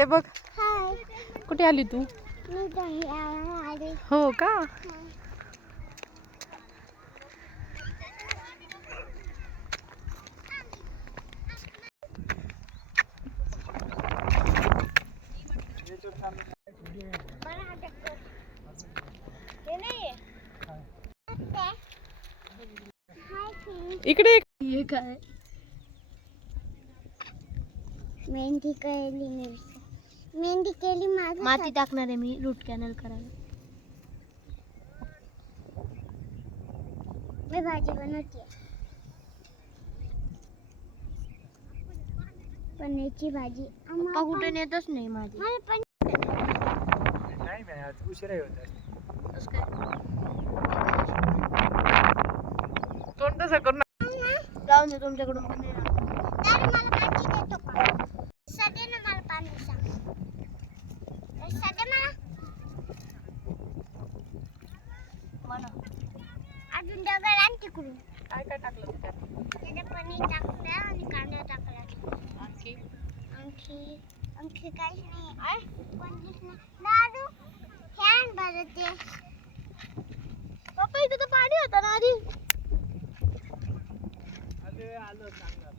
ते बघ हाय कुठे आली तू? मी घरी आले. हो का? इकडे हे काय मेहंदी केली मेहंदी केली माती टाकणार आहे मी रूट कॅनल करायला. मी भाजी बनवते पनीरची भाजी. पप्पा कुठे नेतच नाही माझी. नाही मी आज उशिरा होत तोंड तसं करून जाऊन दे तुमच्याकडून पण नाही मला पाणी देतो का? सध्या ना मला पाणी सांग. सध्या मला अजून दगड आण तिकडून. काय काय टाकलं त्याच्यात? पनीर टाकलं आणि कांदा टाकला. आणखी आणखी काहीच नाही. कोणतीच नाही. दादू फॅन भरते. पप्पा इथं तर पाणी होतं ना आधी. आलो चांगला